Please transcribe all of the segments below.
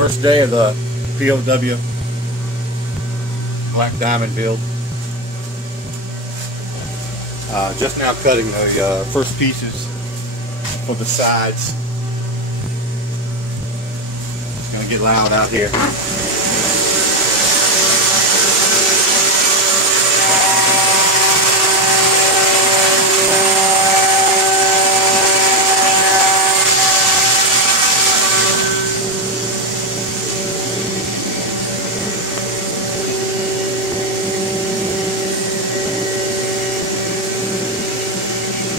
First day of the POW black diamond build. Just now cutting the first pieces for the sides. It's gonna get loud out here.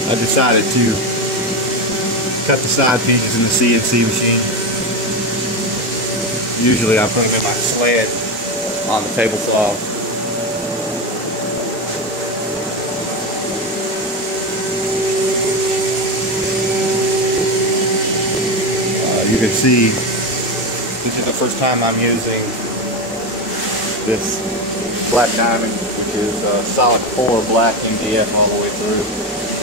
I decided to cut the side pieces in the CNC machine. Usually I put them in my sled on the table saw. You can see this is the first time I'm using this black diamond, which is solid core black MDF all the way through.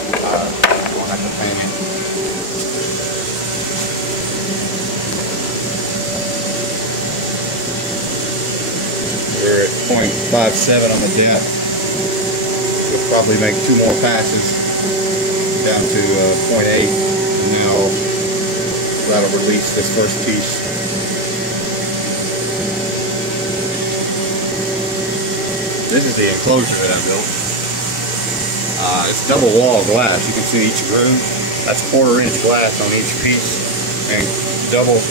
We'll have to paint it. We're at 0.57 on the depth. We'll probably make 2 more passes down to 0.8, and now that'll release this first piece. This is the enclosure that I built. It's double wall glass. You can see each groove. That's 1/4 inch glass on each piece, and double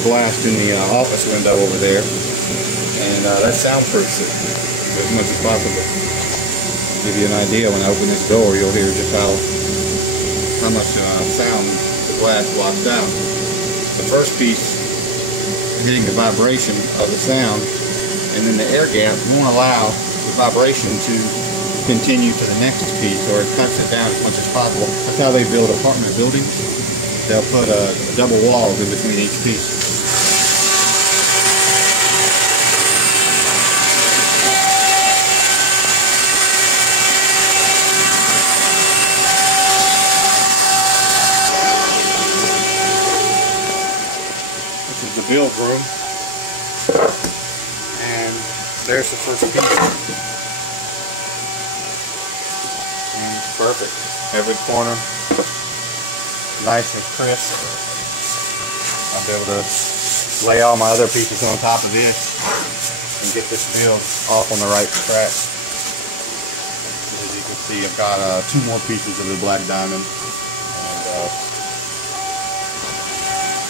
glassed in the office window over there. And that soundproofs it as much as possible. Give you an idea, when I open this door, you'll hear just how much sound the glass blocks out. The first piece is getting the vibration of the sound, and then the air gap won't allow the vibration to continue to the next piece, or it cuts it down as much as possible. That's how they build apartment buildings. They'll put double walls in between each piece. This is the build room, and there's the first piece. Perfect. Every corner nice and crisp. I'll be able to lay all my other pieces on top of this and get this build off on the right track. As you can see, I've got 2 more pieces of the black diamond, and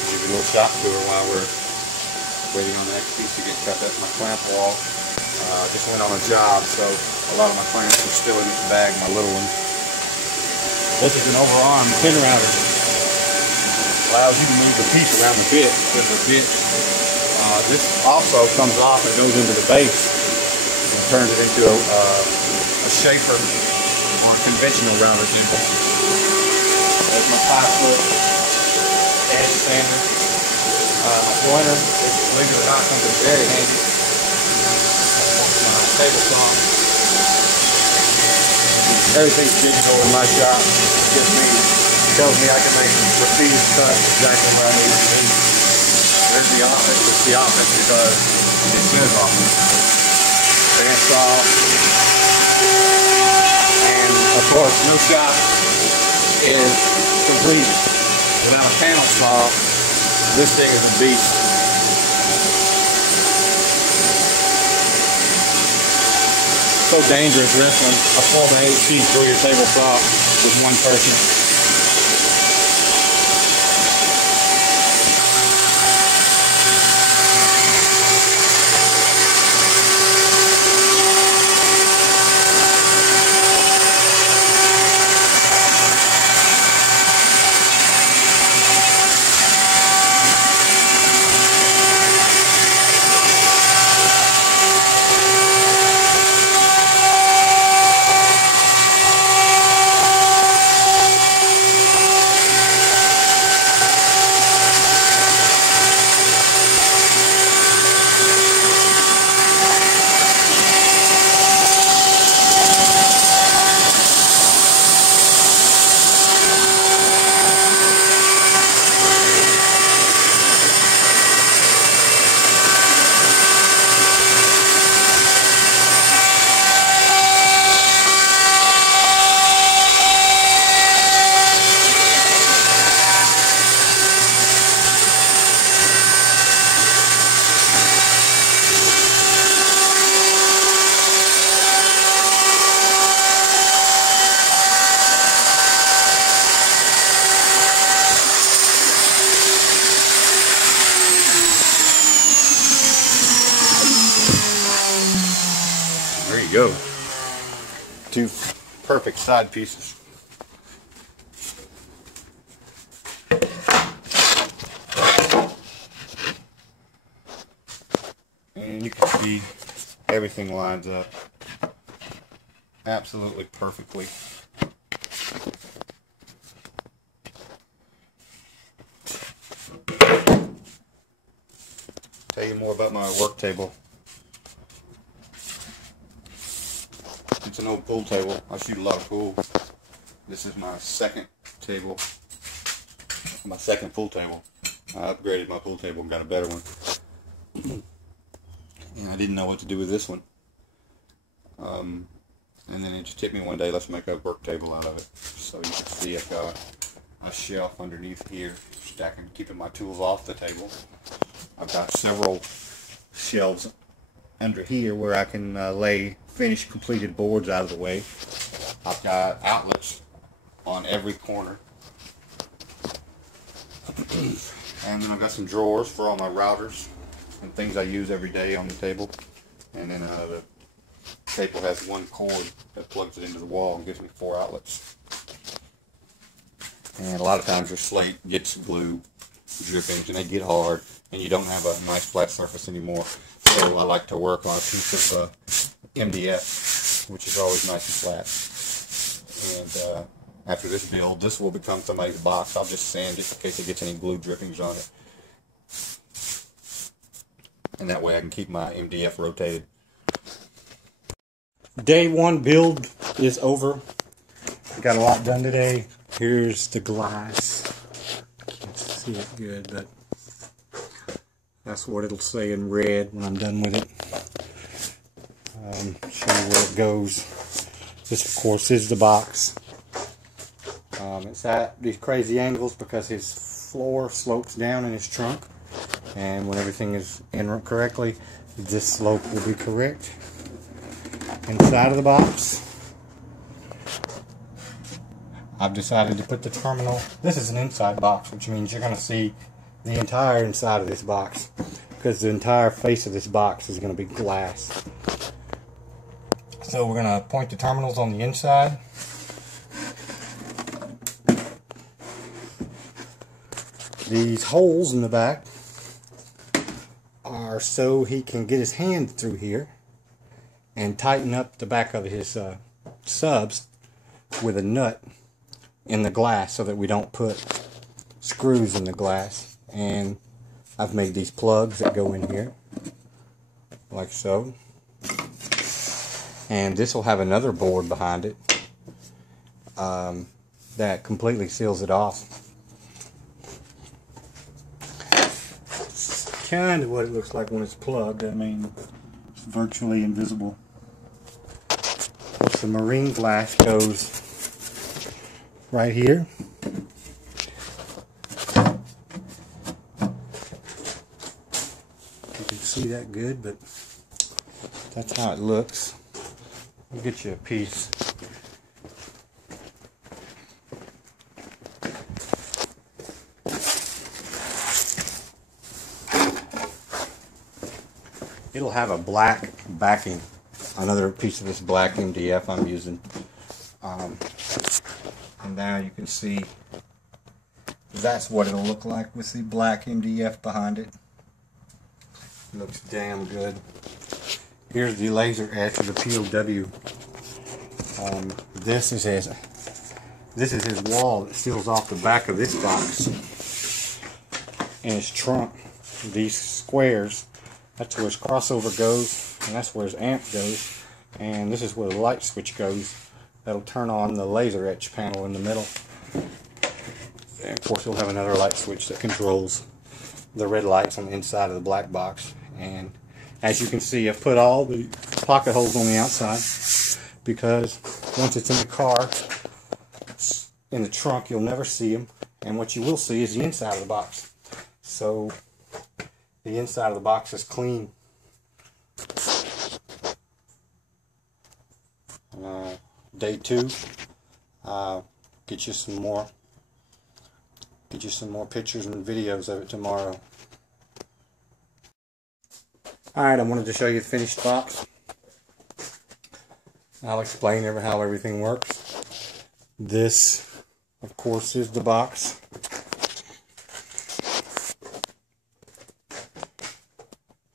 give you a little shop tour while we're waiting on the next piece to get cut. That's my clamp wall. Just went on a job, so a lot of my clamps are still in this bag, my little one. This is an overarm pin router. Allows you to move the piece around the bit with the bit. This also comes off and goes into the base and turns it into a shaper or a conventional router temple. There's my 5-foot edge sander. My pointer, believe it or not, comes in very handy. My table saw. Everything's digital in my shop. It tells me I can make repeated cuts exactly where I need to be. There's the office. It's the office because it says office. Bandsaw. And of course, no shop is complete without a panel saw. This thing is a beast. So dangerous wrestling a 4 to 8 feet through your table saw with one person. you go. Two perfect side pieces. And you can see everything lines up absolutely perfectly. Tell you more about my work table. It's an old pool table. I shoot a lot of pool. This is my second table. My second pool table. I upgraded my pool table and got a better one. And I didn't know what to do with this one. And then it just hit me one day, let's make a work table out of it. So you can see I've got a shelf underneath here, stacking, keeping my tools off the table. I've got several shelves under here where I can lay finished completed boards out of the way. I've got outlets on every corner. And then I've got some drawers for all my routers and things I use every day on the table. And then the table has one cord that plugs it into the wall and gives me 4 outlets. And a lot of times your slate gets glue drippings and they get hard and you don't have a nice flat surface anymore. So I like to work on a piece of MDF, which is always nice and flat. And after this build, this will become somebody's box. I'll just sand it in case it gets any glue drippings on it. And that way I can keep my MDF rotated. Day 1 build is over. Got a lot done today. Here's the glass. Can't see it good, but that's what it'll say in red when I'm done with it. Show you where it goes. This, of course, is the box. It's at these crazy angles because his floor slopes down in his trunk. And when everything is in correctly, this slope will be correct. Inside of the box, I've decided to put the terminal. This is an inside box, which means you're going to see the entire inside of this box because the entire face of this box is going to be glass. So we're going to point the terminals on the inside. These holes in the back are so he can get his hand through here and tighten up the back of his subs with a nut in the glass so that we don't put screws in the glass. And I've made these plugs that go in here like so. And this will have another board behind it that completely seals it off. It's kind of what it looks like when it's plugged. I mean, it's virtually invisible. The marine glass goes right here. You can see that good, but that's how it looks. I'll get you a piece. It'll have a black backing. Another piece of this black MDF I'm using. And now you can see that's what it'll look like with the black MDF behind it. Looks damn good. Here's the laser etch of the POW. This is his wall that seals off the back of this box. And his trunk, these squares, that's where his crossover goes, and that's where his amp goes, and this is where the light switch goes. That'll turn on the laser etch panel in the middle. And of course he'll have another light switch that controls the red lights on the inside of the black box. And as you can see, I've put all the pocket holes on the outside because once it's in the car, in the trunk, you'll never see them, and what you will see is the inside of the box. So the inside of the box is clean. Day 2, get you some more pictures and videos of it tomorrow. Alright, I wanted to show you the finished box. I'll explain how everything works. This, of course, is the box.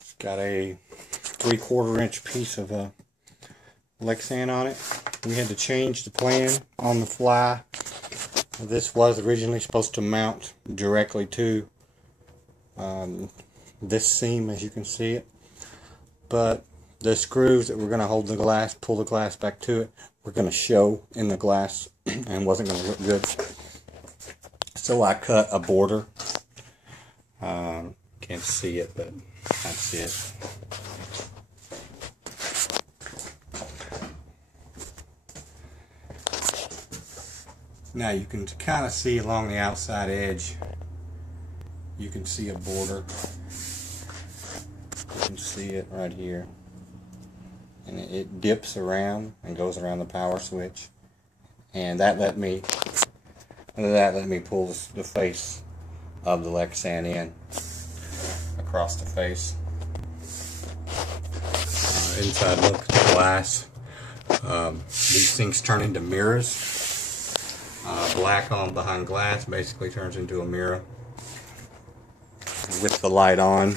It's got a 3/4 inch piece of Lexan on it. We had to change the plan on the fly. This was originally supposed to mount directly to this seam, as you can see it, but the screws that were going to hold the glass, pull the glass back to it, were going to show in the glass and wasn't going to look good. So I cut a border. Can't see it, but that's it. Now you can kind of see along the outside edge, you can see a border. You can see it right here. And it dips around and goes around the power switch. And that let me pull the face of the Lexan in across the face. Inside look at the glass. These things turn into mirrors. Black on behind glass basically turns into a mirror with the light on.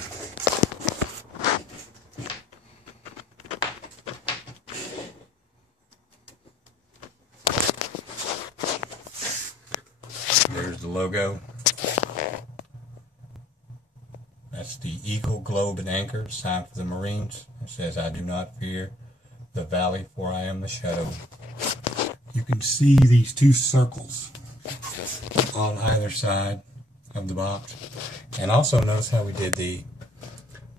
There's the logo. That's the eagle, globe, and anchor, sign for the Marines. It says, "I do not fear the valley, for I am the shadow." You can see these two circles on either side of the box. And also notice how we did the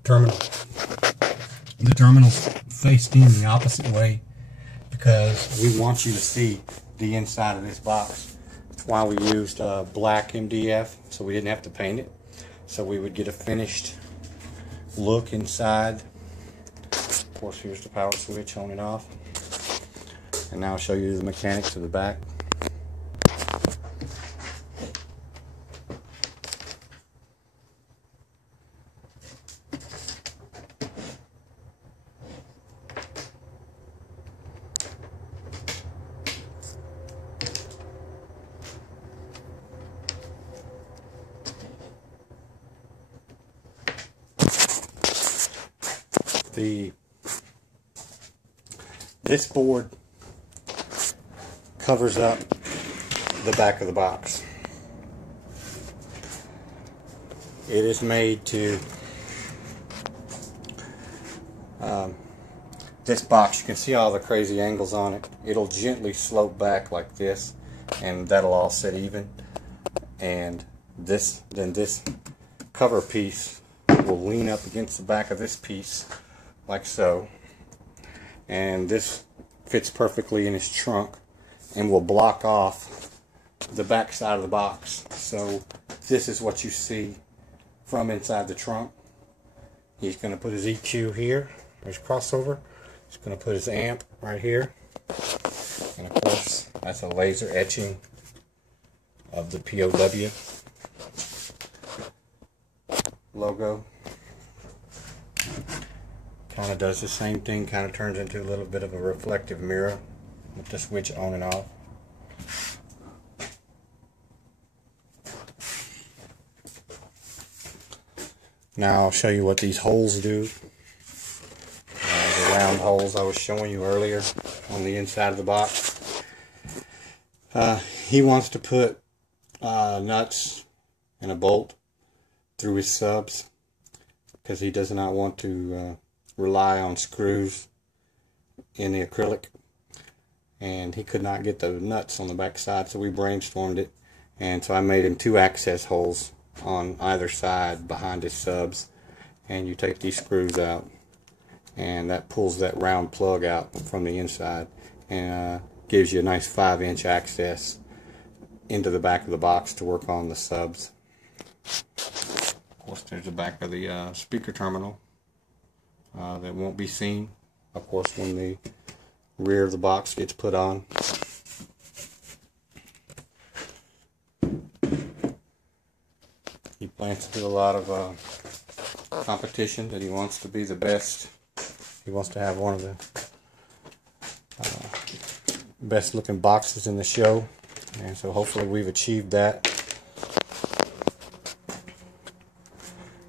terminal. The terminals faced in the opposite way because we want you to see the inside of this box. That's why we used black MDF, so we didn't have to paint it. So we would get a finished look inside. Of course, here's the power switch on and off. And now I'll show you the mechanics of the back. This board covers up the back of the box. It is made to this box, you can see all the crazy angles on it. It'll gently slope back like this, and that'll all sit even. And this cover piece will lean up against the back of this piece like so, and this fits perfectly in his trunk and will block off the back side of the box. So this is what you see from inside the trunk. He's going to put his EQ here, his crossover. He's going to put his amp right here, and of course that's a laser etching of the POW logo. Kind of does the same thing, kind of turns into a little bit of a reflective mirror with the switch on and off. Now I'll show you what these holes do. The round holes I was showing you earlier on the inside of the box. He wants to put nuts and a bolt through his subs because he does not want to rely on screws in the acrylic, and he could not get the nuts on the back side, so we brainstormed it, and so I made him 2 access holes on either side behind his subs, and you take these screws out and that pulls that round plug out from the inside and gives you a nice 5-inch access into the back of the box to work on the subs. Of course, there's the back of the speaker terminal that won't be seen, of course, when the rear of the box gets put on. He plans to do a lot of competition, that he wants to be the best. He wants to have one of the best looking boxes in the show, and so hopefully we've achieved that.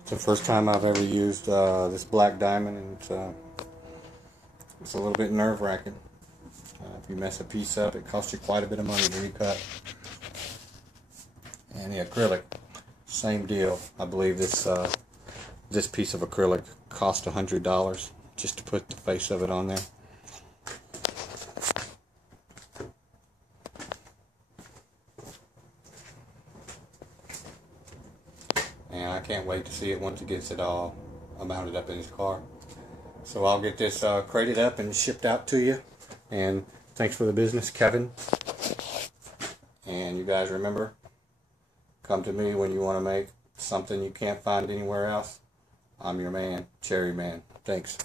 It's the first time I've ever used this black diamond, and it's a little bit nerve-wracking. If you mess a piece up, it costs you quite a bit of money to recut. And the acrylic, same deal. I believe this this piece of acrylic cost $100 just to put the face of it on there. And I can't wait to see it once it gets it all mounted up in his car. So I'll get this crated up and shipped out to you. And thanks for the business, Kevin. And you guys remember, come to me when you want to make something you can't find anywhere else. I'm your man, Cherry Man. Thanks.